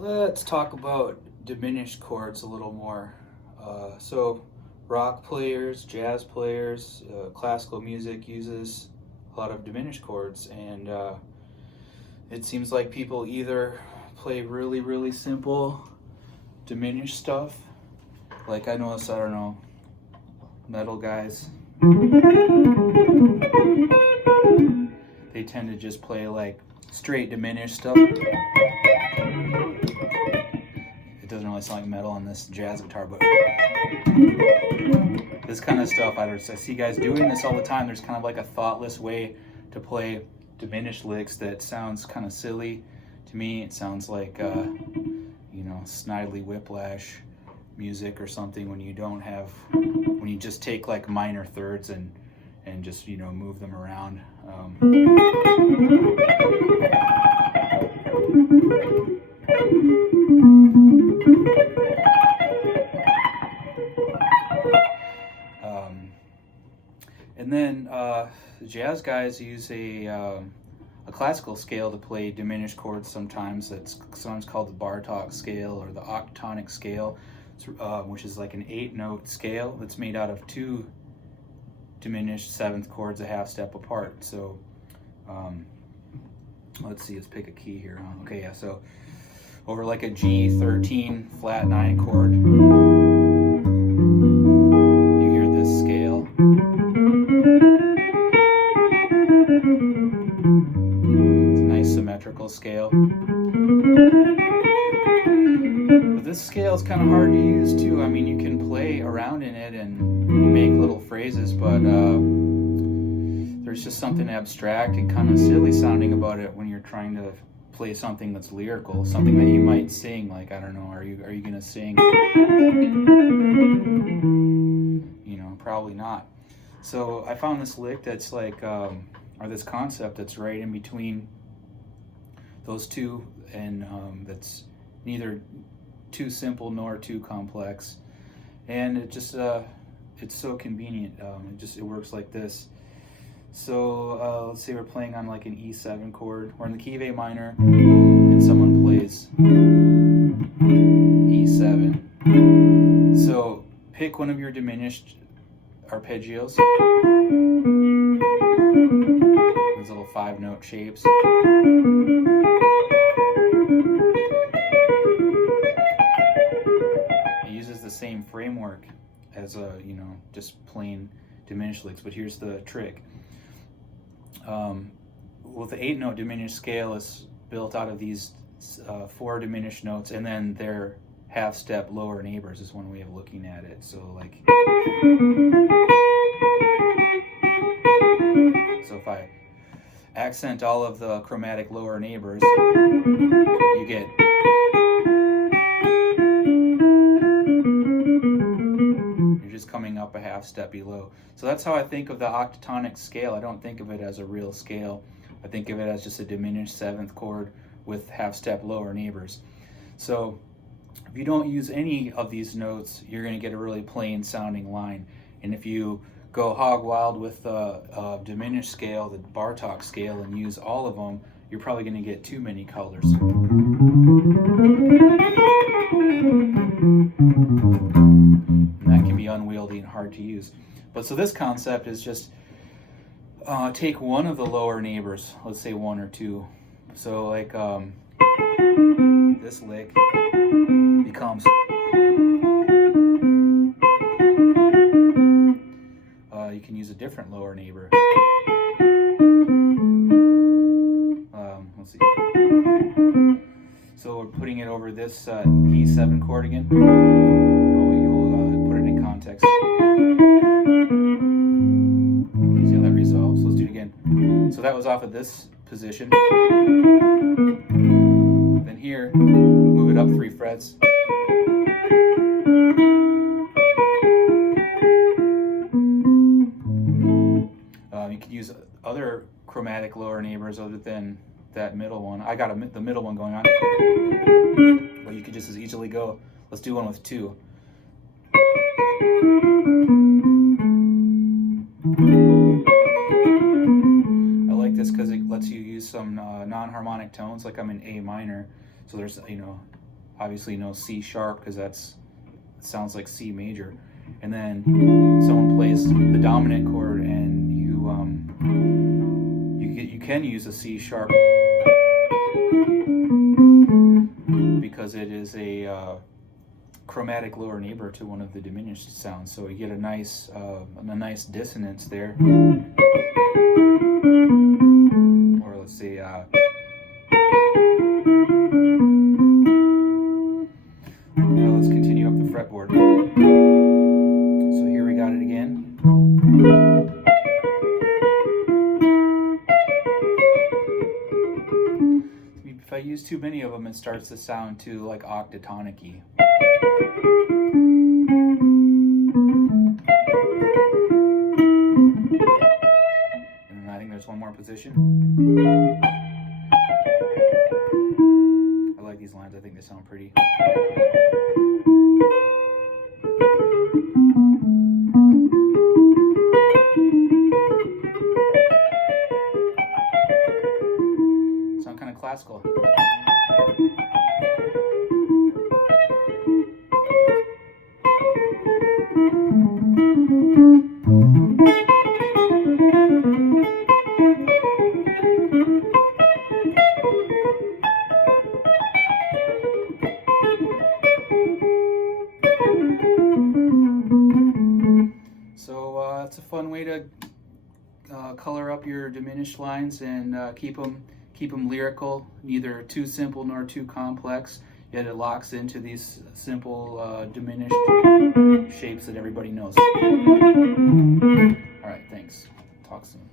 Let's talk about diminished chords a little more. So rock players, jazz players, classical music uses a lot of diminished chords, and it seems like people either play really simple diminished stuff, like I noticed, I don't know, metal guys, they tend to just play like straight diminished stuff. It doesn't really sound like metal on this jazz guitar, but this kind of stuff, I see guys doing this all the time. There's kind of like a thoughtless way to play diminished licks that sounds kind of silly. To me, it sounds like, Snidely Whiplash music or something, when you just take like minor thirds and just, move them around. And then the jazz guys use a classical scale to play diminished chords sometimes. That's sometimes called the Bartók scale or the octonic scale, which is like an 8-note scale that's made out of 2 diminished 7th chords a half step apart. So let's see, let's pick a key here. Okay, yeah, so over like a G13 flat 9 chord, you hear this scale. It's a nice symmetrical scale. But this scale is kind of hard to use too. I mean, you can play around in it and make little phrases, but there's just something abstract and kind of silly sounding about it when you're trying to play something that's lyrical, something that you might sing. Like, I don't know, are you gonna sing? Probably not. So I found this lick that's like, or this concept that's right in between those two, and that's neither too simple nor too complex, and it just it's so convenient. It works like this. So let's say we're playing on like an E7 chord. We're in the key of A minor, and someone plays E7. So pick one of your diminished arpeggios, these little 5-note shapes. It uses the same framework as just plain diminished licks, but here's the trick. Well, the 8-note diminished scale is built out of these 4 diminished notes, and then their half-step lower neighbors is one way of looking at it. So like, if I accent all of the chromatic lower neighbors, you get coming up a half step below. So that's how I think of the octatonic scale. I don't think of it as a real scale. I think of it as just a diminished 7th chord with half step lower neighbors. So if you don't use any of these notes, you're going to get a really plain sounding line. And if you go hog wild with the diminished scale, the Bartók scale, and use all of them, you're probably going to get too many colors. That can be unwieldy and hard to use. But so this concept is just take one of the lower neighbors, let's say 1 or 2. So like this lick becomes you can use a different lower neighbor. Let's see. So we're putting it over this E7 chord again. Context. See how that resolves? Let's do it again. So that was off of this position. Then here, move it up 3 frets. You can use other chromatic lower neighbors other than that middle one. I got the middle one going on, but you could just as easily go, let's do one with 2. I like this because it lets you use some non-harmonic tones, like I'm in A minor, so there's obviously no C sharp because it sounds like C major. And then someone plays the dominant chord, and you can use a C sharp because it is a chromatic lower neighbor to one of the diminished sounds. So you get a nice dissonance there. Or let's say now let's continue up the fretboard. So here we got it again. If I use too many of them, it starts to sound too like octatonic-y. And I think there's one more position. I like these lines, I think they sound pretty. Sound kind of classical. So it's a fun way to color up your diminished lines and keep them lyrical, neither too simple nor too complex, yet it locks into these simple diminished shapes that everybody knows. All right, thanks. Talk soon.